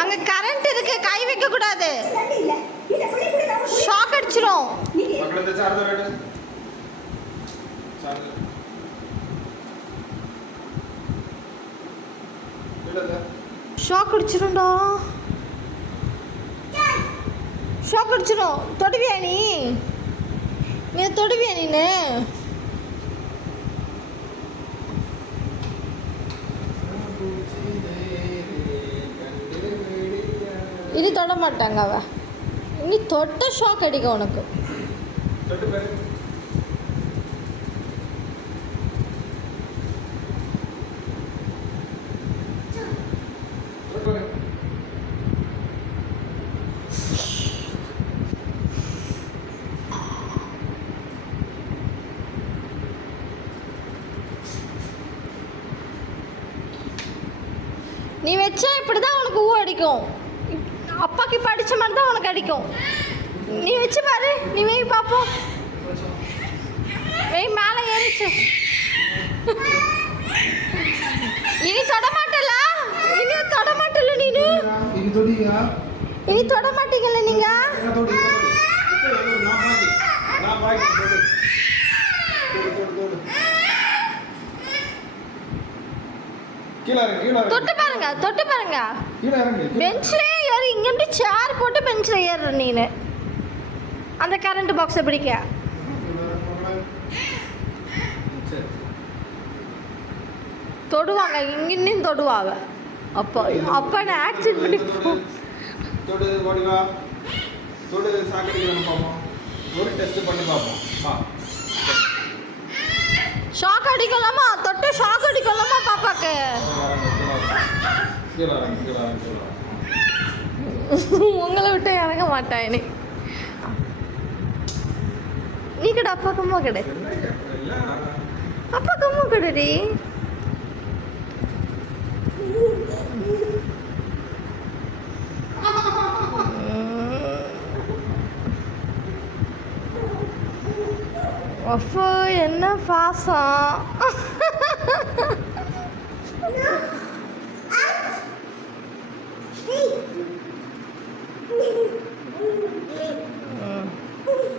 அங்க கரண்ட் இருக்கு, கை வைக்க கூடாது, ஷாக் அடிச்சிரும். ஷாக் அடிச்சிரும்டா, ஷாக் அடிச்சிரும். தொடுவியா நீ? நீ தொடுவியா நீனு? இனி தொட மாட்டாங்க அவ. இனி தொட்ட ஷாக் அடிக்கும் உனக்கு. நீ வச்சா இப்படி தான் உனக்கு ஊ அடிக்கும். அப்பாக்கு இப்போ அடித்த மாதிரி தான் உனக்கு அடிக்கும். நீ வச்சு பாரு, நீ வெய் பார்ப்போம். வெய், மேலே ஏறிச்சு. இனி தொட மாட்டல, இனி தொட மாட்டல. நீனு இனி தொட மாட்டீங்கல்ல நீங்க. தொட்டு பாருங்க, தொட்டு பாருங்க. பெஞ்ச்ல ஏறி இங்கிட்டு சேர் போட்டு பெஞ்ச்ல ஏறுற நீனு. அந்த கரண்ட் பாக்ஸை பிடிக்க தொடுவாங்க, இங்கின்னும் தொடுவாங்க. அப்போ அப்போ நான் ஆக்சிடென்ட் பண்ணி தொடு ஓடிவா. தொடு சாக்கடிக்கலாம் பார்ப்போம். ஒரு டெஸ்ட் பண்ணி பார்ப்போம். ஷாக் அடிக்கலாமா? தொட்டு ஷாக் அடிக்கலாமா பாப்பாக்கு? உங்களை விட்டு இறங்க மாட்டேன். நீ கடை அப்பா கம்மா கடை, அப்பா கம்மா கடைடி. அப்போ என்ன பாசம்.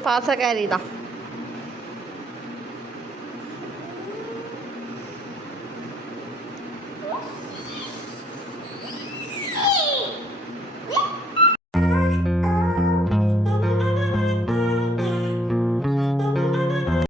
பாசக்காரி தான்.